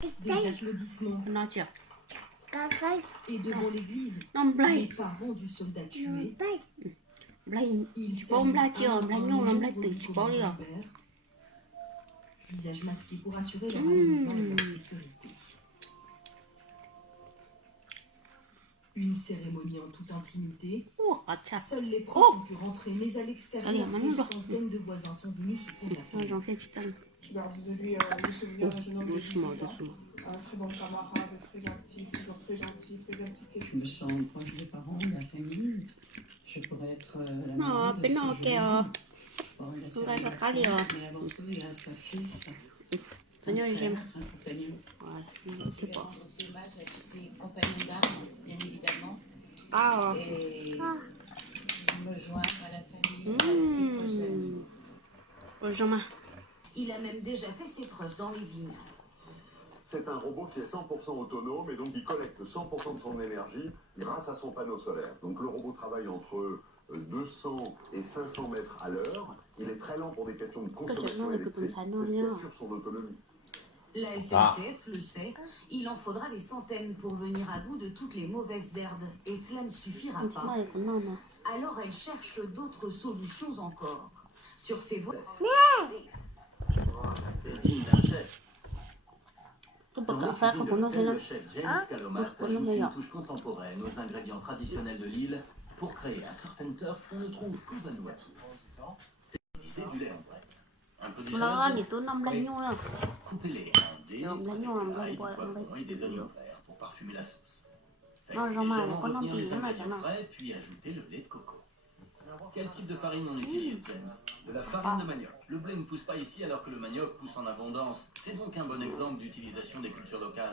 Des applaudissements. Nó chưa? Et devant l'église, Nó les blay. parents du soldat tué, Blay. ils Bố blay chưa? saluent Blay un nhung làm nombre blay từ du chỉ bố đi à? commandant Hubert, visage masqué pour assurer leur alignement et leur sécurité. Une cérémonie en toute intimité. Ủa, có chặt. Seuls les proches ont pu rentrer, mais à l'extérieur, Allez, des maintenant, centaines de voisins sont venus soutenir la Nó famille. j'en fais petit temps. Je garde de lui le souvenir d'un jeune homme de 18 Doucement, ans, doucement. un très bon camarade, très actif, toujours très gentil, très impliqué. Je me sens proche des parents, de la famille. Je pourrais être la Nó, maman de bên ce nó jeune kìa. homme. Bon, il a Không servi ra la cho cá liều. France, mais avant tout, il a sa fils, Tôi nhớ un đi xem. frère, un compagnon. Voilà, c'est Je bon. rends aussi hommage à tous ces compagnons d'armes, bien évidemment, Ah, et me joindre à la famille, à ses proches amis. Benjamin. Il a même déjà fait ses preuves dans les vignes. C'est un robot qui est 100% autonome et donc il collecte 100% de son énergie grâce à son panneau solaire. Donc le robot travaille entre 200 et 500 mètres à l'heure. Il est très lent pour des questions de consommation électrique. C'est ce qui assure son autonomie. La SNCF le sait, il en faudra des centaines pour venir à bout de toutes les mauvaises herbes, et cela ne suffira Con chó pas. này của nó mà. Alors elle cherche d'autres solutions encore. Sur ses voies... C'est digne d'un chef. Cái Dans bậc cà phê le của nó thế nào? le chef James Calomat Pourquoi ajoute non, une d'ailleurs? touche contemporaine aux ingrédients traditionnels de l'île pour créer un surf and turf qu'on ne trouve qu'au Vanuatu. C'est du lait en vrai. Un peu Nó d'échalote, thì tôi năm lấy nhau à. coupez-les en dés, Làm lấy nhau làm ail, lấy du qua làm poivron et lấy des oignons verts pour parfumer la sauce. Faites Non, j'en ai, légèrement pas non revenir plus, les j'en ai, ingrédients j'en ai. frais, puis ajoutez le lait de coco. Quel type de farine on utilise, James? De la farine de manioc. Le blé ne pousse pas ici alors que le manioc pousse en abondance. C'est donc un bon exemple d'utilisation des cultures locales.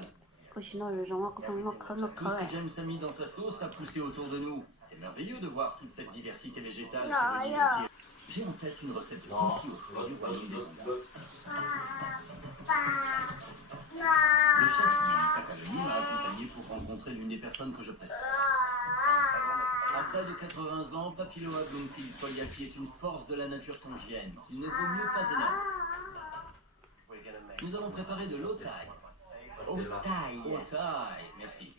Pour sinon les gens vont le Tout ce que James a mis dans sa sauce a poussé autour de nous. C'est merveilleux de voir toute cette diversité végétale sur l'île aussi. J'ai en tête une recette de sushi au fruits du royaume des Andes. Le chef Yuri Takaloni m'a accompagné pour rencontrer l'une des personnes que je préfère. À près de 80 ans, Papilloa Bloomfield Foliaki est une force de la nature tongienne qu'il ne vaut mieux pas énorme. Nous allons préparer de l'otaï. Otaï, merci.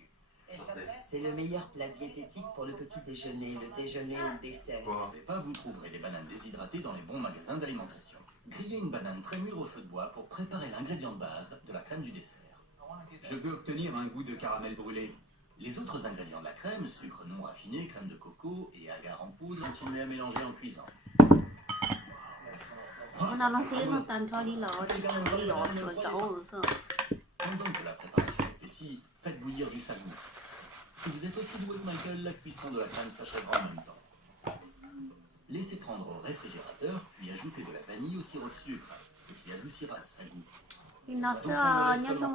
C'est le meilleur plat diététique pour le petit déjeuner, le déjeuner ou le dessert. Vous ne pas, vous trouverez des bananes déshydratées dans les bons magasins d'alimentation. Grillez une banane très mûre au feu de bois pour préparer l'ingrédient de base de la crème du dessert. Je veux obtenir un goût de caramel brûlé. Les autres ingrédients de la crème, sucre non raffiné, crème de coco et agar en poudre, continuez à mélanger en cuisant. nó xí nó tan cho đi lỡ đi cho đi ở rồi cháu rồi. Pendant que la préparation est ici, faites bouillir du sagou. Si vous êtes aussi doué que Michael, la cuisson de la crème s'achèvera en même temps. Laissez prendre au réfrigérateur, puis ajoutez de la vanille au sirop de sucre, ce qui adoucira le sagou. Thì nó xưa nhớ trong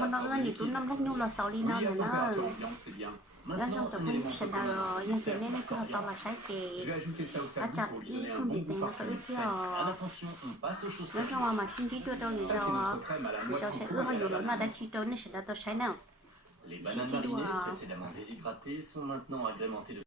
mà nó là những năm lúc nhau là sau đi nó Oui, là la nó température ambiante, c'est bien. nó Maintenant, trong tập un huấn élément sẽ commun. là như thế nên cái tao là sai Je cái vais ajouter ça au đã sagou chặt pour lui ít donner un không bon thì goût tiền nó sẽ parfait. ít kia À l'attention, on passe aux choses nó simples. trong mà xin chỉ đưa đâu thì Ça, c'est sao notre crème à la thì noix sao de sẽ coco. ưa hay rồi mà đã chỉ cho nên sẽ đã tao sai nào Les bananes Si tu marinées, dois- précédemment déshydratées, sont maintenant agrémentées de